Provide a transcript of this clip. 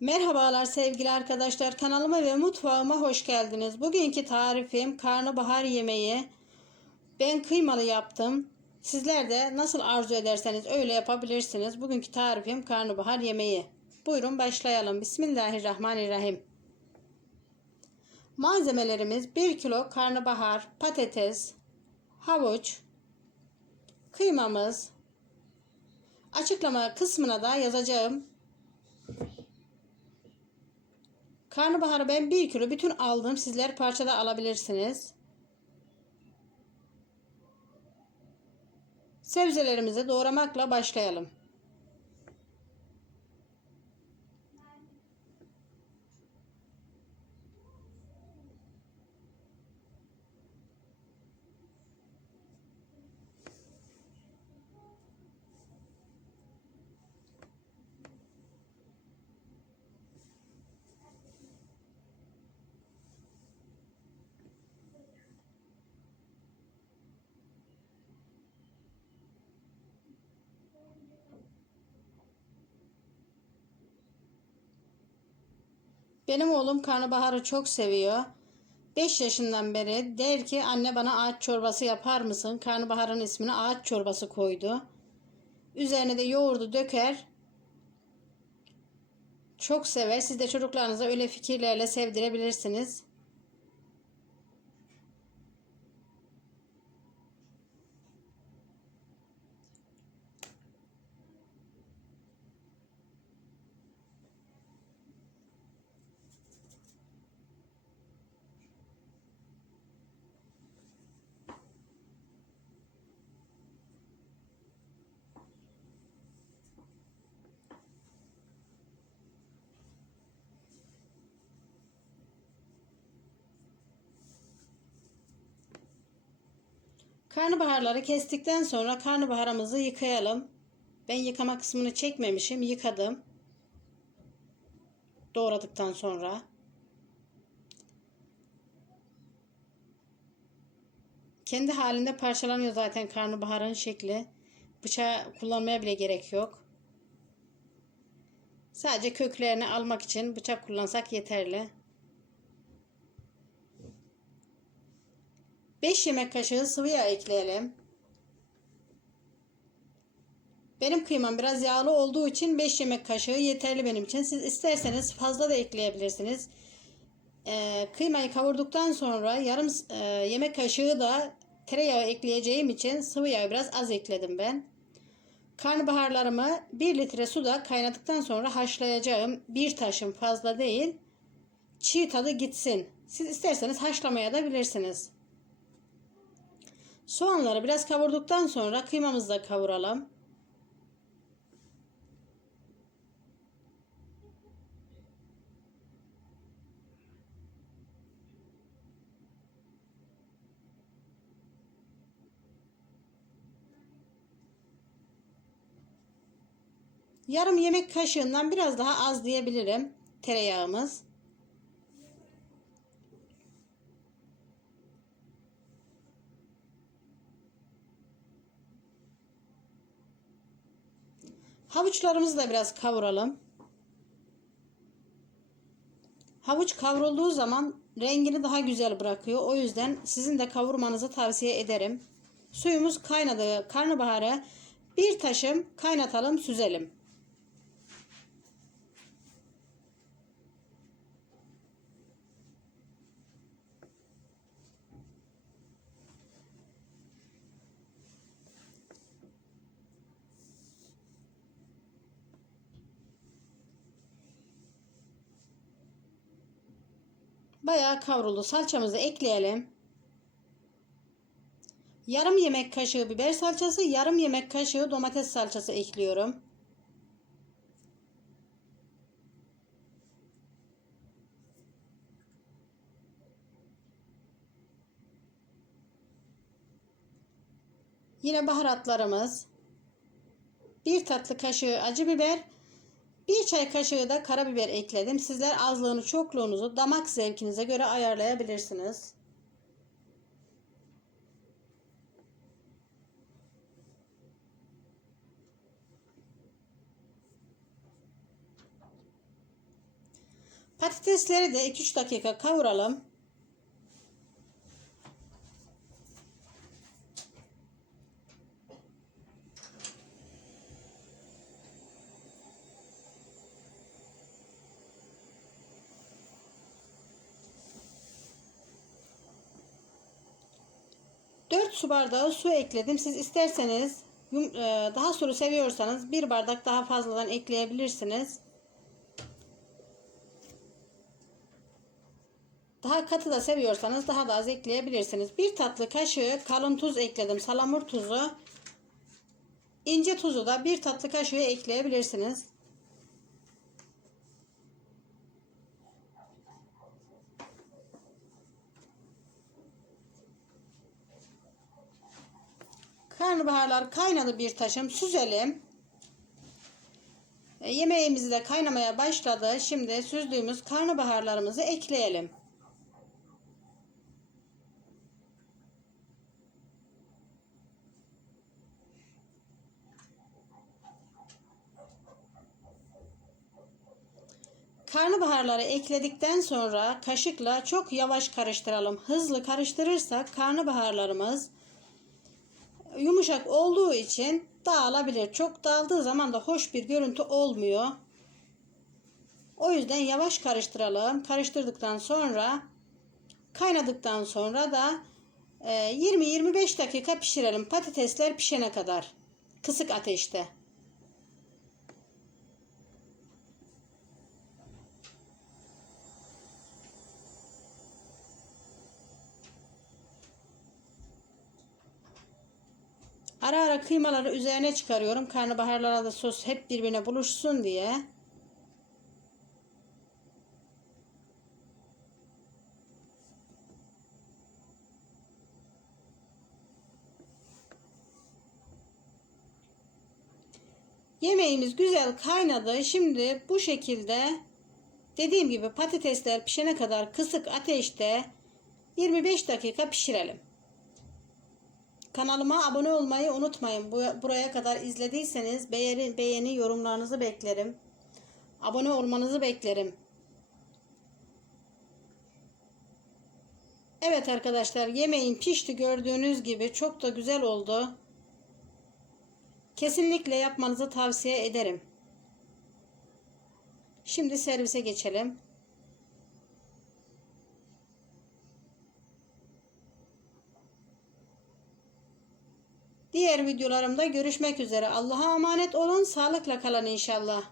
Merhabalar sevgili arkadaşlar kanalıma ve mutfağıma hoş geldiniz. Bugünkü tarifim karnabahar yemeği. Ben kıymalı yaptım. Sizler de nasıl arzu ederseniz öyle yapabilirsiniz. Bugünkü tarifim karnabahar yemeği. Buyurun başlayalım. Bismillahirrahmanirrahim. Malzemelerimiz 1 kilo karnabahar, patates, havuç, kıymamız. Açıklama kısmına da yazacağım. Karnabaharı ben 1 kilo bütün aldım. Sizler parçada alabilirsiniz. Sebzelerimizi doğramakla başlayalım. Benim oğlum karnabaharı çok seviyor. 5 yaşından beri der ki anne bana ağaç çorbası yapar mısın? Karnabaharın ismini ağaç çorbası koydu. Üzerine de yoğurdu döker. Çok sever. Siz de çocuklarınıza öyle fikirlerle sevdirebilirsiniz. Karnabaharları kestikten sonra karnabaharımızı yıkayalım. Ben yıkama kısmını çekmemişim. Yıkadım. Doğradıktan sonra. Kendi halinde parçalanıyor zaten karnabaharın şekli. Bıçağı kullanmaya bile gerek yok. Sadece köklerini almak için bıçak kullansak yeterli. 5 yemek kaşığı sıvı yağ ekleyelim. Benim kıymam biraz yağlı olduğu için 5 yemek kaşığı yeterli benim için. Siz isterseniz fazla da ekleyebilirsiniz. Ee, kıymayı kavurduktan sonra yarım e, yemek kaşığı da tereyağı ekleyeceğim için sıvı yağı biraz az ekledim ben. Karnabaharlarımı 1 litre suda kaynadıktan sonra haşlayacağım. Bir taşım fazla değil. Çiğ tadı gitsin. Siz isterseniz haşlamaya da bilirsiniz. Soğanları biraz kavurduktan sonra kıymamızı da kavuralım. Yarım yemek kaşığından biraz daha az diyebilirim tereyağımız. Havuçlarımızı da biraz kavuralım. Havuç kavrulduğu zaman rengini daha güzel bırakıyor. O yüzden sizin de kavurmanızı tavsiye ederim. Suyumuz kaynadı. Karnabaharı bir taşım kaynatalım, süzelim. Bayağı kavruldu. Salçamızı ekleyelim. Yarım yemek kaşığı biber salçası, yarım yemek kaşığı domates salçası ekliyorum. Yine baharatlarımız. Bir tatlı kaşığı acı biber, bir çay kaşığı da karabiber ekledim. Sizler azlığını çokluğunuzu damak zevkinize göre ayarlayabilirsiniz. Patatesleri de 2-3 dakika kavuralım. Dört su bardağı su ekledim. Siz isterseniz e, daha sulu seviyorsanız bir bardak daha fazladan ekleyebilirsiniz. Daha katı da seviyorsanız daha da az ekleyebilirsiniz. Bir tatlı kaşığı kalın tuz ekledim. Salamur tuzu. İnce tuzu da bir tatlı kaşığı ekleyebilirsiniz. Karnabaharlar kaynadı bir taşım. Süzelim. E, Yemeğimiz de kaynamaya başladı. Şimdi süzdüğümüz karnabaharlarımızı ekleyelim. Karnabaharları ekledikten sonra kaşıkla çok yavaş karıştıralım. Hızlı karıştırırsak karnabaharlarımız yumuşak olduğu için dağılabilir. Çok dağıldığı zaman da hoş bir görüntü olmuyor. O yüzden yavaş karıştıralım. Karıştırdıktan sonra kaynadıktan sonra da e, 20-25 dakika pişirelim. Patatesler pişene kadar. Kısık ateşte. Ara ara kıymaları üzerine çıkarıyorum. Karnabaharlara da sos hep birbirine buluşsun diye. Yemeğimiz güzel kaynadı. Şimdi bu şekilde dediğim gibi patatesler pişene kadar kısık ateşte 25 dakika pişirelim. Kanalıma abone olmayı unutmayın. Bu- Buraya kadar izlediyseniz beğeni, beğeni yorumlarınızı beklerim. Abone olmanızı beklerim. Evet arkadaşlar yemeğim pişti gördüğünüz gibi çok da güzel oldu. Kesinlikle yapmanızı tavsiye ederim. Şimdi servise geçelim. Diğer videolarımda görüşmek üzere. Allah'a emanet olun. Sağlıkla kalın inşallah.